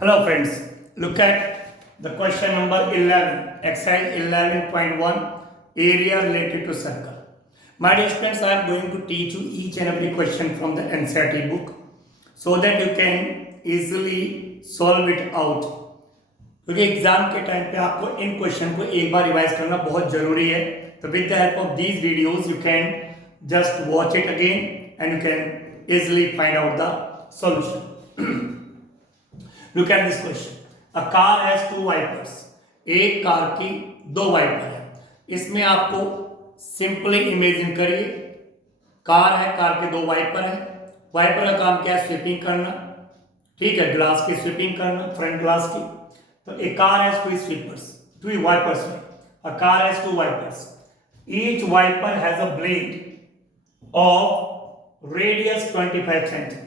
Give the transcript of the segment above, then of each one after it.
Hello friends, look at the question number 11, exercise 11.1, area related to circle. My dear students, I am going to teach you each and every question from the NCERT book so that you can easily solve it out. क्योंकि exam के time पे आपको इन question को एक बार revise करना बहुत जरूरी है. तो with the help of these videos you can just watch it again and you can easily find out the solution. Look at this question. A car has two wipers. एक car की दो wiper है. इसमें आपको simply imagine करिए, car है, car के दो वाइपर है. वाइपर का काम क्या है? स्वीपिंग करना. ठीक है, ग्लास की स्वीपिंग करना, फ्रंट ग्लास की. तो a car has two sweepers, two wipers. A car has two wipers. Each wiper has a blade of radius 25 centimeter.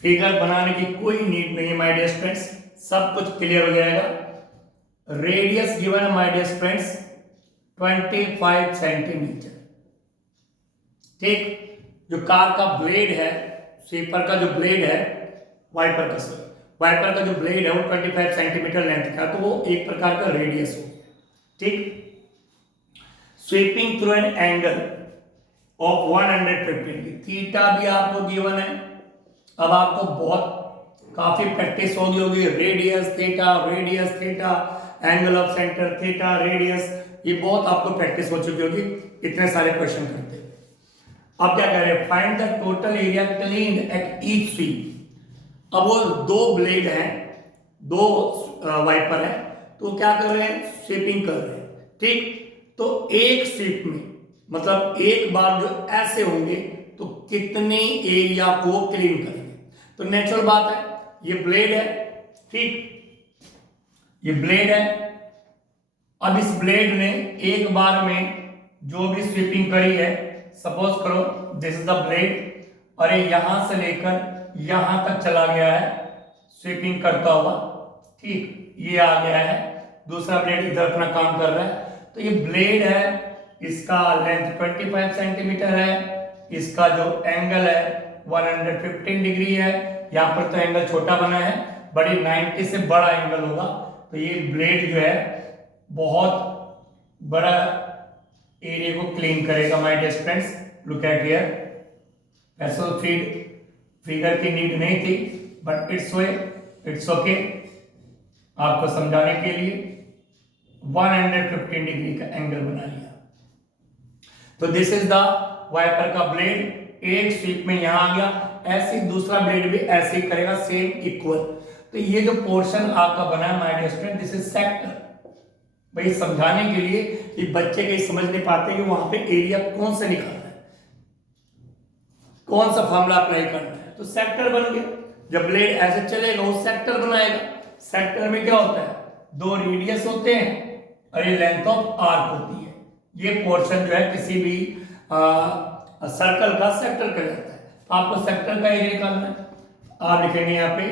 Figure बनाने की कोई नीड नहीं है माय डियर स्टूडेंट्स, सब कुछ क्लियर हो जाएगा. रेडियस गिवन है माय डियर स्टूडेंट्स 25 सेंटीमीटर. ठीक, जो कार का ब्लेड है, स्वीपर का जो ब्लेड है, वाइपर का जो ब्लेड है वो 25 सेंटीमीटर लेंथ का, तो वो एक प्रकार का रेडियस हो. ठीक, sweeping through an angle of 115. Theta भी आपको गिवन है. अब आपको बहुत काफी प्रैक्टिस होगी. Radius theta, angle of centre theta, radius, ये बहुत आपको प्रैक्टिस हो चुकी होगी इतने सारे क्वेश्चन करते हुए. अब क्या कह रहे हैं? Find the total area clean at each sweep. अब वो दो ब्लेड हैं, दो वाइपर है, तो क्या कर रहे हैं? स्वीपिंग कर रहे हैं. ठीक, तो एक स्वीप में मतलब एक बार जो ऐसे होंगे तो कितने एरिया को क्लीन करेंगे? तो नेचुरल बात है, ये ब्लेड है. ठीक, ये ब्लेड है. अब इस ब्लेड ने एक बार में जो भी स्वीपिंग करी है, सपोज करो दिस इज द ब्लेड, और ये यहां से लेकर यहां तक चला गया है स्वीपिंग करता हुआ. ठीक, ये आ गया है, दूसरा ब्लेड इधर अपना काम कर रहा है. तो ये ब्लेड है, इसका लेंथ 25 सेंटीमीटर है, इसका जो एंगल है 115 डिग्री है. यहां पर तो एंगल छोटा बना है, बड़ी 90 से बड़ा एंगल होगा. तो ये ब्लेड जो है बहुत बड़ा एरिया को क्लीन करेगा my dear students. Look at here. वैसे फिगर की नीड नहीं थी, बट इट्स ओके, आपको समझाने के लिए 115 डिग्री का एंगल बना लिया. तो दिस इज द वाइपर का ब्लेड. एक स्वीप में यहां आ गया, ऐसे ही दूसरा ब्लेड भी ऐसे ही करेगा, सेम इक्वल. तो ये जो पोर्शन आपका बना है my dear student, this is sector. भाई समझाने के लिए कि बच्चे कहीं समझ नहीं पाते कि वहां पे एरिया कौन से निकालना है, कौन सा फॉर्मूला अप्लाई करना है. तो सेक्टर बन गया. जब ब्लेड ऐसे चलेगा वो सेक्टर बनाएगा. सेक्टर में क्या होता है? दो रेडियस होते हैं और ये लेंथ ऑफ आर्क होती है. ये पोर्शन जो है किसी भी सर्कल का सेक्टर कहलाता है. तो आपको सेक्टर का एरिया निकालना है. आप लिखेंगे यहाँ पे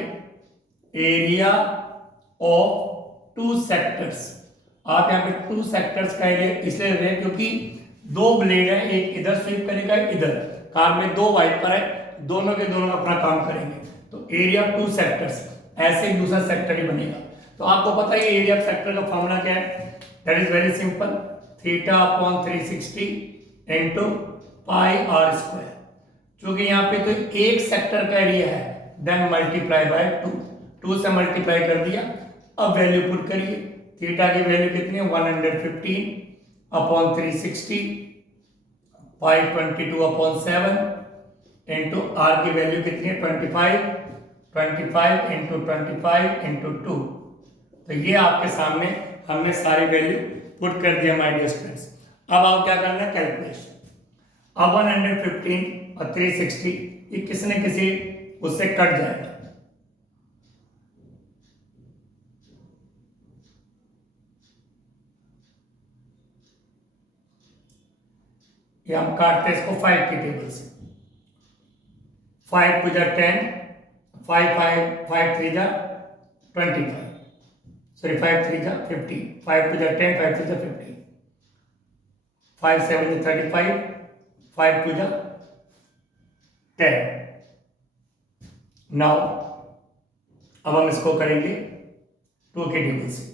एरिया ऑफ टू सेक्टर्स. आप यहाँ पे टू सेक्टर्स का एरिया इसलिए ले क्योंकि दो ब्लेड है, एक इधर स्वीप करेगा, इधर. कार में दो वाइपर है, दोनों के दोनों अपना काम करेंगे. तो एरिया ऑफ टू सेक्टर्स, ऐसे ही दूसरा सेक्टर ही बनेगा. तो आपको पता है एरिया ऑफ सेक्टर का फॉर्मूला क्या है? That is very simple, theta upon 360 into pi r square. क्योंकि यहाँ पे तो एक सेक्टर का एरिया है, देन मल्टीप्लाई बाय 2 से मल्टीप्लाई कर दिया. अब वैल्यू पुट करिए. थीटा की वैल्यू कितनी है? 115 upon 360, pi 22 upon 7 into r की वैल्यू कितनी है? 25 इंटू 25 इंटू 2. तो ये आपके सामने हमने सारी वैल्यू पुट कर दिया माय डियर स्टूडेंट्स. अब आप क्या करना है? कैलकुलेशन. अब 115 और 360 ये किसी न किसी उससे कट जाएगा. ये हम काटते इसको 5 की टेबल से. 5 टू जा 10, 5 3 जा 25, सॉरी 5 3 जा 50, 5 टू जा 10, 5 3 जा 50, 5 7 जा 35, 5 टू जा 10. Now अब हम इसको करेंगे 2 के टेबल से।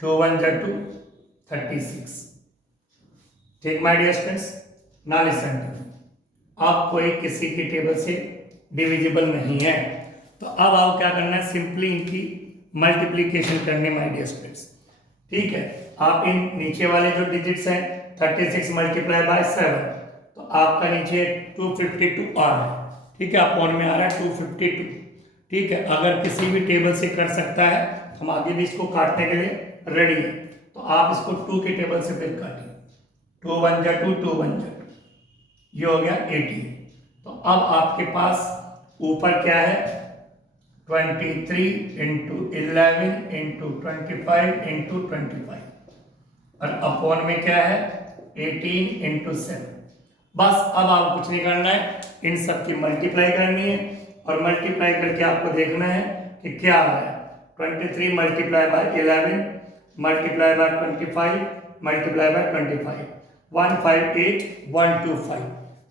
2 1 जा 2 36। ठीक my dear students, now listen to me. अब कोई किसी की टेबल से डिविजिबल नहीं है, तो अब आप क्या करना है, सिंपली इनकी मल्टीप्लीकेशन करने माय डियर स्टूडेंट्स। ठीक है, आप इन नीचे वाले जो डिजिट्स हैं 36 मल्टीप्लाई बाय 7, तो आपका नीचे 252 आ रहा है। ठीक है, अपॉन में आ रहा है 252। ठीक है, अगर किसी भी टेबल से कर सकता है, हम आगे भी इसको काटने के लिए रेडी है, तो आप इसको 2 के टेबल से फिर काटिए। 2 1 जा 2 2 1 जा 2, ये हो गया 18। तो अब आपके पास ऊपर क्या है, 23 इंटू 11 इंटू 25 इंटू 25, और अपॉन में क्या है 18 इंटू 7। बस अब आप कुछ नहीं करना है, इन सब की मल्टीप्लाई करनी है, और मल्टीप्लाई करके आपको देखना है कि क्या आ रहा है। 23 multiply by 11 multiply by 25 multiply by 25, 158 125,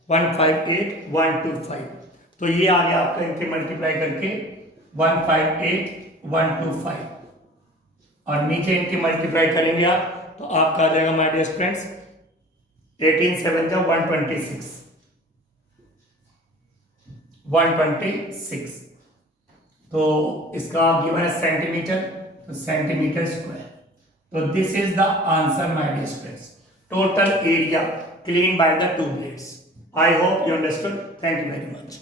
158 125। तो ये आ गया आपका, इनके मल्टीप्लाई करके 158 125, और नीचे इनकी मल्टीप्लाई करेंगे आप, तो आपका आ जाएगा माय डियर स्टूडेंट्स 18 7 जा 126, 126। तो इसका गिवन है सेंटीमीटर, तो सेंटीमीटर स्क्वायर। तो this is the answer my dear students, total area clean by the 2 blades. I hope you understood. Thank you very much.